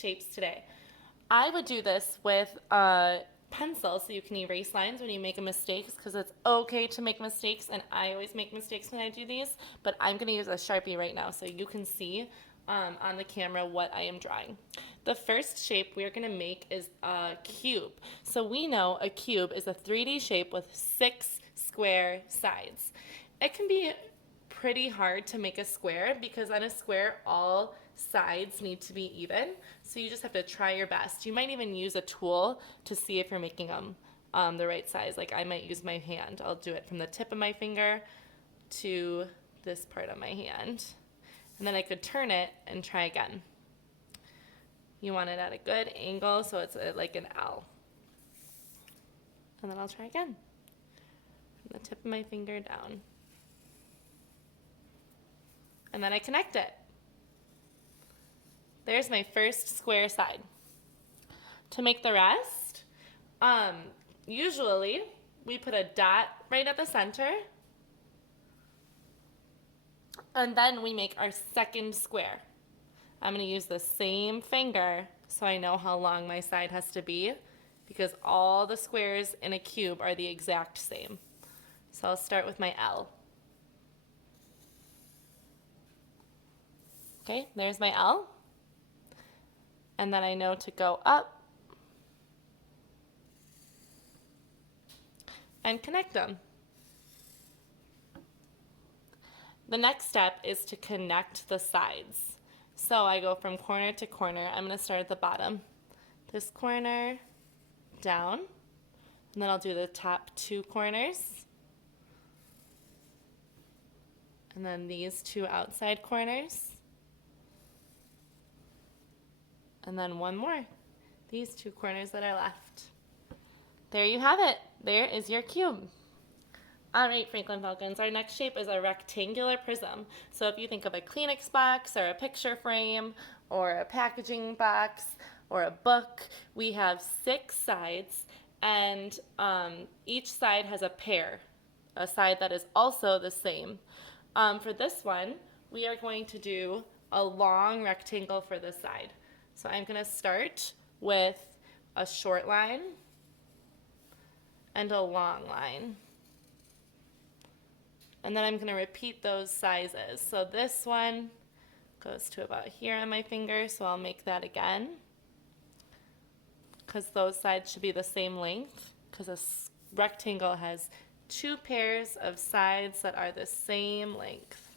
shapes today. I would do this with a pencil so you can erase lines when you make mistakes because it's okay to make mistakes, and I always make mistakes when I do these, but I'm going to use a Sharpie right now so you can see on the camera what I am drawing. The first shape we're going to make is a cube. So we know a cube is a 3D shape with 6 square sides. It can be pretty hard to make a square because on a square all sides need to be even, so you just have to try your best. You might even use a tool to see if you're making them the right size. Like I might use my hand. I'll do it from the tip of my finger to this part of my hand, and then I could turn it and try again. You want it at a good angle so it's like an L, and then I'll try again from the tip of my finger down, and then I connect it. There's my first square side. To make the rest, usually we put a dot right at the center, and then we make our second square. I'm going to use the same finger so I know how long my side has to be because all the squares in a cube are the exact same. So I'll start with my L. Okay, there's my L. And then I know to go up and connect them. The next step is to connect the sides. So I go from corner to corner. I'm going to start at the bottom. This corner down, and then I'll do the top 2 corners. And then these 2 outside corners. And then one more, these 2 corners that are left. There you have it. There is your cube. All right, Franklin Falcons, our next shape is a rectangular prism. So if you think of a Kleenex box or a picture frame or a packaging box or a book, we have 6 sides, and each side has a pair, a side that is also the same. For this one, we are going to do a long rectangle for this side. So I'm going to start with a short line and a long line. And then I'm going to repeat those sizes. So this one goes to about here on my finger, so I'll make that again because those sides should be the same length because a rectangle has 2 pairs of sides that are the same length.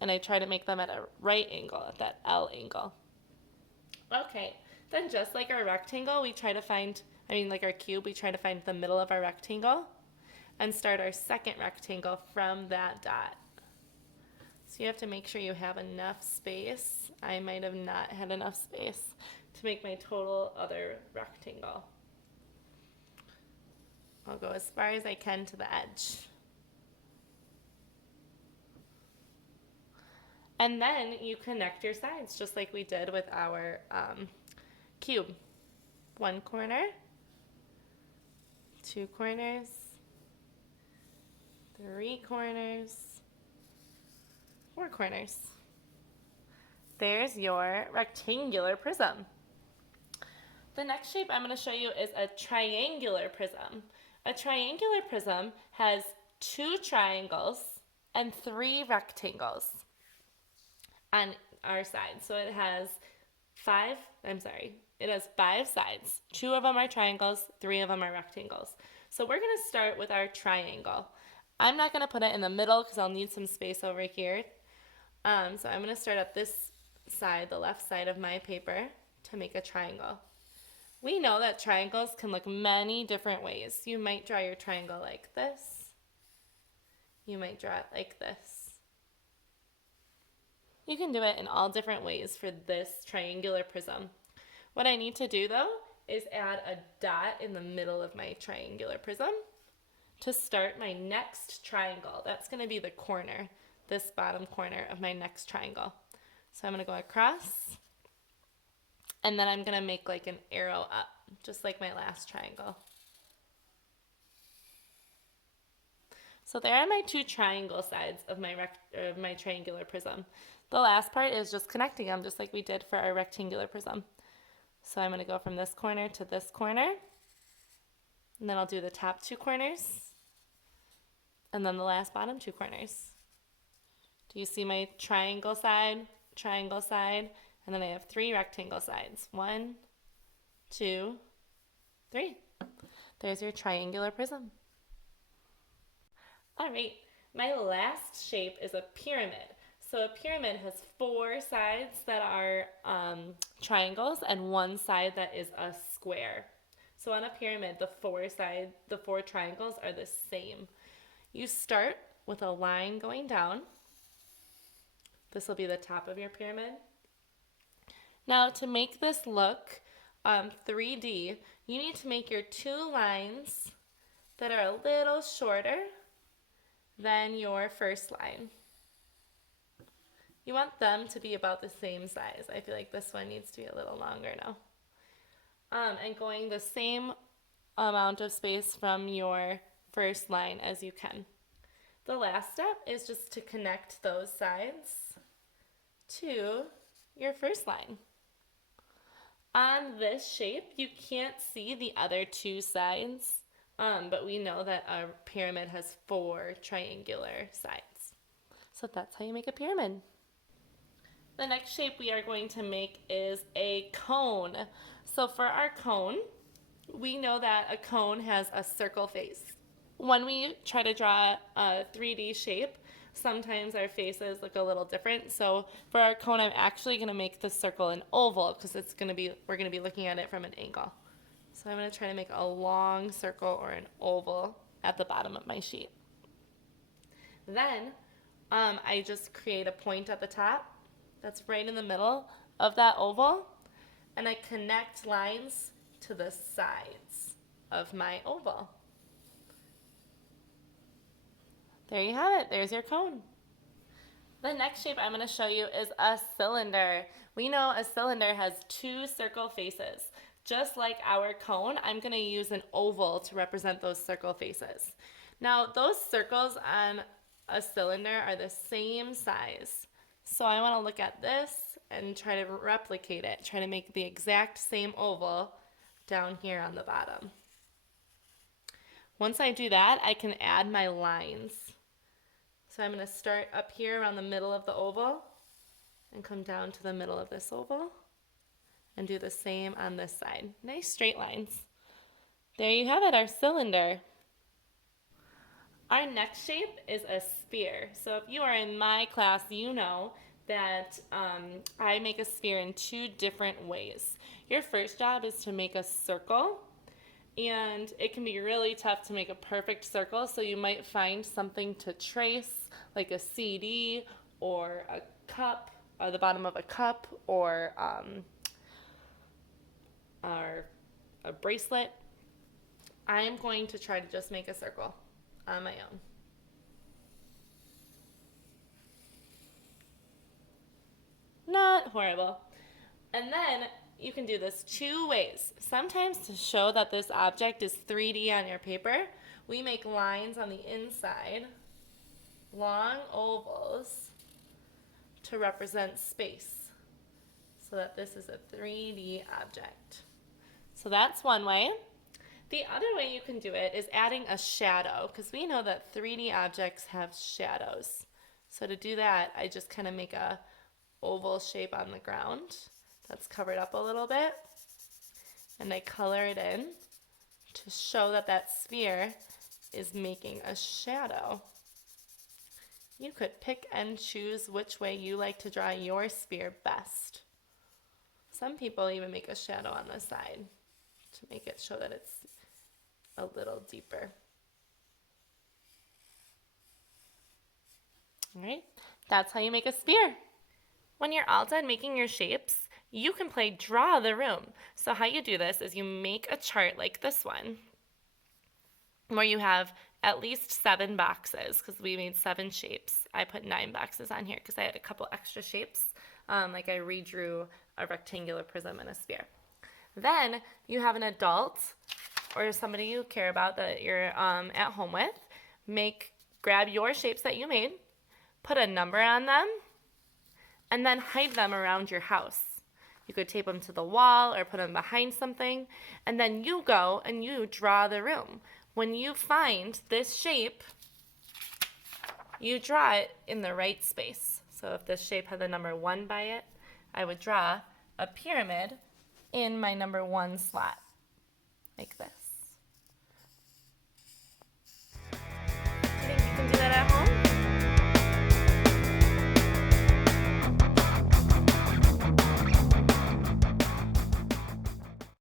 And I try to make them at a right angle, at that L angle. Okay, then just like our rectangle, we try to find, like our cube, we try to find the middle of our rectangle and start our second rectangle from that dot. So you have to make sure you have enough space. I might have not had enough space to make my total other rectangle. I'll go as far as I can to the edge. And then you connect your sides just like we did with our cube. 1 corner, 2 corners, 3 corners, 4 corners. There's your rectangular prism. The next shape I'm going to show you is a triangular prism. A triangular prism has 2 triangles and 3 rectangles on our side. So it has 5 sides. 2 of them are triangles, 3 of them are rectangles. So we're going to start with our triangle. I'm not going to put it in the middle because I'll need some space over here. So I'm going to start at this side, the left side of my paper, to make a triangle. We know that triangles can look many different ways. You might draw your triangle like this. You might draw it like this. You can do it in all different ways for this triangular prism. What I need to do though is add a dot in the middle of my triangular prism to start my next triangle. That's going to be the corner, this bottom corner of my next triangle. So I'm going to go across, and then I'm going to make like an arrow up, just like my last triangle. So there are my 2 triangle sides of my triangular prism. The last part is just connecting them, just like we did for our rectangular prism. So I'm going to go from this corner to this corner, and then I'll do the top 2 corners, and then the last bottom 2 corners. Do you see my triangle side, and then I have 3 rectangle sides. 1, 2, 3. There's your triangular prism. All right, my last shape is a pyramid. So a pyramid has 4 sides that are triangles and 1 side that is a square. So on a pyramid, the 4 triangles are the same. You start with a line going down. This will be the top of your pyramid. Now to make this look 3D, you need to make your 2 lines that are a little shorter than your first line. You want them to be about the same size. I feel like this one needs to be a little longer now. And going the same amount of space from your first line as you can. The last step is just to connect those sides to your first line. On this shape, you can't see the other 2 sides, but we know that a pyramid has 4 triangular sides. So that's how you make a pyramid. The next shape we are going to make is a cone. So for our cone, we know that a cone has a circle face. When we try to draw a 3D shape, sometimes our faces look a little different. So for our cone, I'm actually going to make the circle an oval because we're going to be looking at it from an angle. So I'm going to try to make a long circle or an oval at the bottom of my sheet. Then I just create a point at the top that's right in the middle of that oval, and I connect lines to the sides of my oval. There you have it. There's your cone. The next shape I'm going to show you is a cylinder. We know a cylinder has 2 circle faces. Just like our cone, I'm going to use an oval to represent those circle faces. Now, those circles on a cylinder are the same size. So I want to look at this and try to replicate it, try to make the exact same oval down here on the bottom. Once I do that, I can add my lines. So I'm going to start up here around the middle of the oval and come down to the middle of this oval and do the same on this side. Nice straight lines. There you have it, our cylinder. Our next shape is a sphere. So if you are in my class, you know that I make a sphere in 2 different ways. Your first job is to make a circle, and it can be really tough to make a perfect circle, so you might find something to trace, like a CD or a cup, or the bottom of a cup, or a bracelet. I am going to try to just make a circle on my own. Not horrible. And then you can do this 2 ways. Sometimes to show that this object is 3D on your paper, we make lines on the inside, long ovals, to represent space, so that this is a 3D object. So that's one way. The other way you can do it is adding a shadow, because we know that 3D objects have shadows. So to do that, I just kind of make a oval shape on the ground that's covered up a little bit, and I color it in to show that that sphere is making a shadow. You could pick and choose which way you like to draw your sphere best. Some people even make a shadow on the side to make it show that it's a little deeper. All right, that's how you make a sphere. When you're all done making your shapes, you can play Draw the Room. So how you do this is you make a chart like this one, where you have at least 7 boxes, because we made 7 shapes. I put 9 boxes on here because I had a couple extra shapes, like I redrew a rectangular prism and a sphere. Then you have an adult or somebody you care about that you're at home with. Grab your shapes that you made, put a number on them, and then hide them around your house. You could tape them to the wall or put them behind something, and then you go and you draw the room. When you find this shape, you draw it in the right space. So if this shape had the number 1 by it, I would draw a pyramid in my number 1 slot, like this.